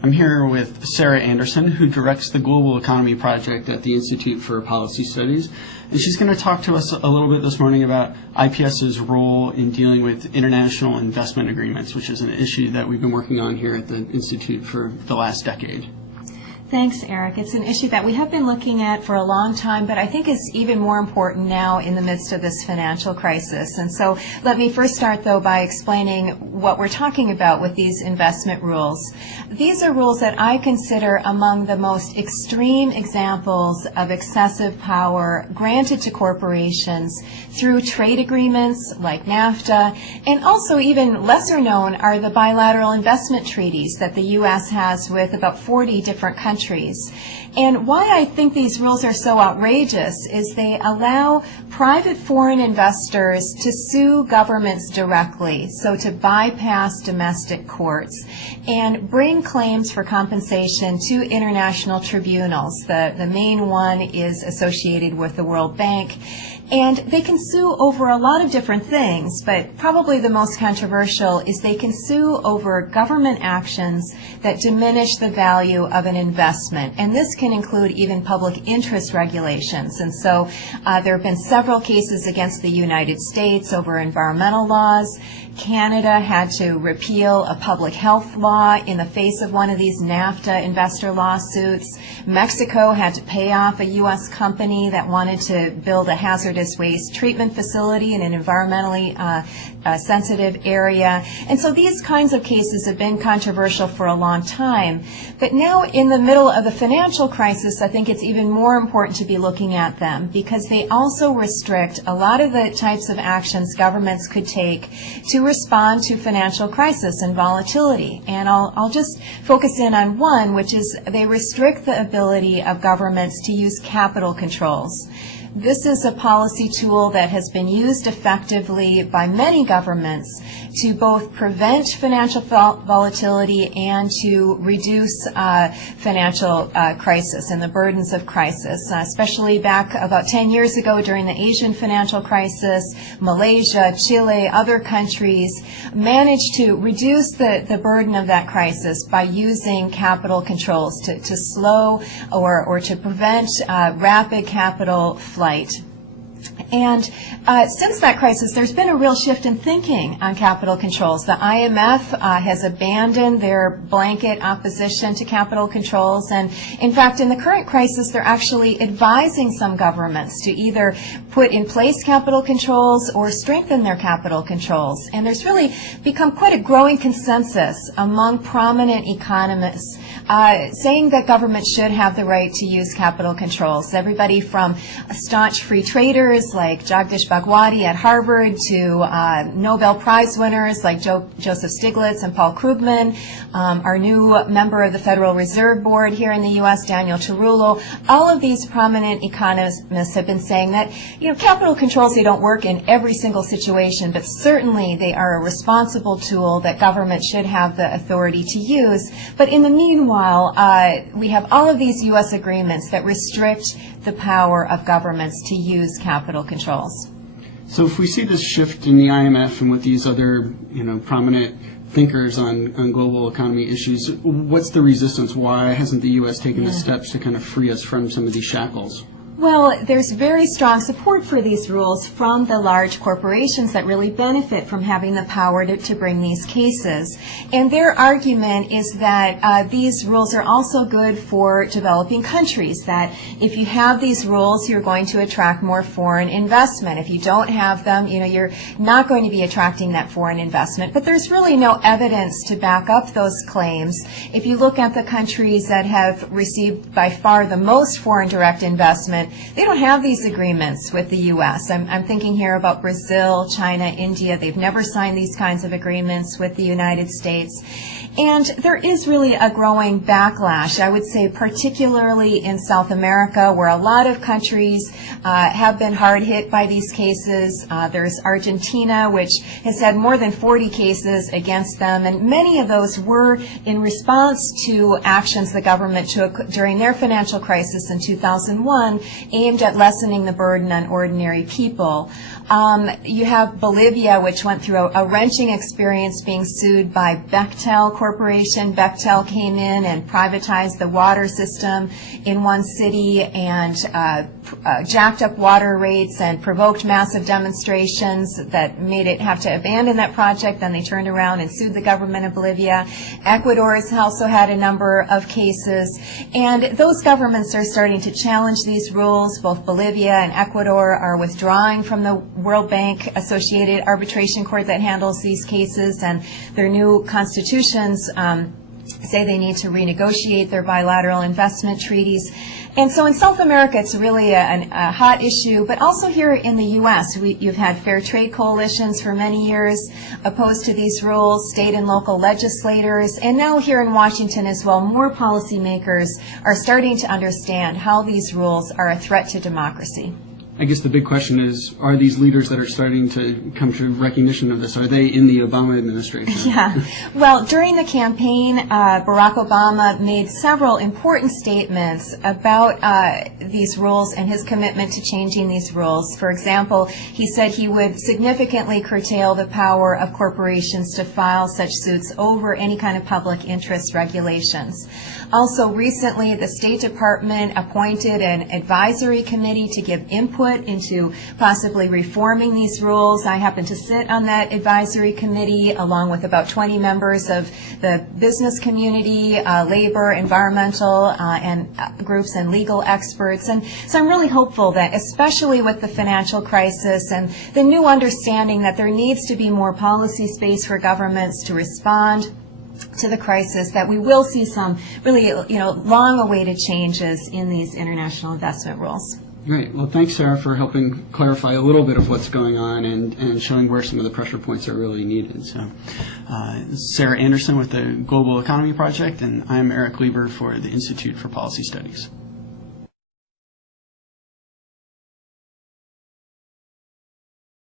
I'm here with Sarah Anderson, who directs the Global Economy Project at the Institute for Policy Studies. And she's going to talk to us a little bit this morning about IPS's role in dealing with international investment agreements, which is an issue that we've been working on here at the Institute for the last decade. Thanks, Eric. It's an issue that we have been looking at for a long time, but I think is even more important now in the midst of this financial crisis. And so let me first start, though, by explaining what we're talking about with these investment rules. These are rules that I consider among the most extreme examples of excessive power granted to corporations through trade agreements like NAFTA, and also even lesser known are the bilateral investment treaties that the U.S. has with about 40 different countries. And why I think these rules are so outrageous is they allow private foreign investors to sue governments directly, so to bypass domestic courts and bring claims for compensation to international tribunals. The main one is associated with the World Bank. And they can sue over a lot of different things, but probably the most controversial is they can sue over government actions that diminish the value of an investment. And this can include even public interest regulations. And so there have been several cases against the United States over environmental laws. Canada had to repeal a public health law in the face of one of these NAFTA investor lawsuits. Mexico had to pay off a U.S. company that wanted to build a hazardous waste treatment facility in an environmentally sensitive area. And so these kinds of cases have been controversial for a long time. But now in the middle of the financial crisis, I think it's even more important to be looking at them because they also restrict a lot of the types of actions governments could take to respond to financial crisis and volatility. And I'll just focus in on one, which is they restrict the ability of governments to use capital controls. This is a policy tool that has been used effectively by many governments to both prevent financial volatility and to reduce financial crisis and the burdens of crisis, especially back about 10 years ago during the Asian financial crisis. Malaysia, Chile, other countries managed to reduce the burden of that crisis by using capital controls to slow or to prevent rapid capital flight. And since that crisis, there's been a real shift in thinking on capital controls. The IMF has abandoned their blanket opposition to capital controls. And in fact, in the current crisis, they're actually advising some governments to either put in place capital controls or strengthen their capital controls. And there's really become quite a growing consensus among prominent economists saying that governments should have the right to use capital controls. Everybody from staunch free traders like Jagdish Bhagwati at Harvard to Nobel Prize winners like Joseph Stiglitz and Paul Krugman, our new member of the Federal Reserve Board here in the U.S., Daniel Tarullo. All of these prominent economists have been saying that, capital controls, they don't work in every single situation, but certainly they are a responsible tool that government should have the authority to use. But in the meanwhile, we have all of these U.S. agreements that restrict the power of governments to use capital controls. So if we see this shift in the IMF and with these other, prominent thinkers on global economy issues, what's the resistance? Why hasn't the U.S. taken the steps to kind of free us from some of these shackles? Well, there's very strong support for these rules from the large corporations that really benefit from having the power to bring these cases. And their argument is that these rules are also good for developing countries, that if you have these rules, you're going to attract more foreign investment. If you don't have them, you're not going to be attracting that foreign investment. But there's really no evidence to back up those claims. If you look at the countries that have received by far the most foreign direct investment, they don't have these agreements with the U.S. I'm thinking here about Brazil, China, India. They've never signed these kinds of agreements with the United States. And there is really a growing backlash, I would say, particularly in South America, where a lot of countries have been hard hit by these cases. There's Argentina, which has had more than 40 cases against them, and many of those were in response to actions the government took during their financial crisis in 2001 aimed at lessening the burden on ordinary people. You have Bolivia, which went through a wrenching experience being sued by Bechtel Corporation. Bechtel came in and privatized the water system in one city and jacked up water rates and provoked massive demonstrations that made it have to abandon that project. Then they turned around and sued the government of Bolivia. Ecuador has also had a number of cases, and those governments are starting to challenge these rules. Both Bolivia and Ecuador are withdrawing from the World Bank associated arbitration court that handles these cases, and their new constitutions say they need to renegotiate their bilateral investment treaties. And so in South America, it's really a hot issue, but also here in the U.S., you've had fair trade coalitions for many years opposed to these rules, state and local legislators, and now here in Washington as well, more policymakers are starting to understand how these rules are a threat to democracy. I guess the big question is, are these leaders that are starting to come to recognition of this, are they in the Obama administration? Yeah. Well, during the campaign, Barack Obama made several important statements about these rules and his commitment to changing these rules. For example, he said he would significantly curtail the power of corporations to file such suits over any kind of public interest regulations. Also, recently, the State Department appointed an advisory committee to give input into possibly reforming these rules. I happen to sit on that advisory committee along with about 20 members of the business community, labor, environmental, and groups and legal experts. And so I'm really hopeful that, especially with the financial crisis and the new understanding that there needs to be more policy space for governments to respond to the crisis, that we will see some really, long-awaited changes in these international investment rules. Great. Well, thanks, Sarah, for helping clarify a little bit of what's going on and showing where some of the pressure points are really needed. So, Sarah Anderson with the Global Economy Project, and I'm Eric Lieber for the Institute for Policy Studies.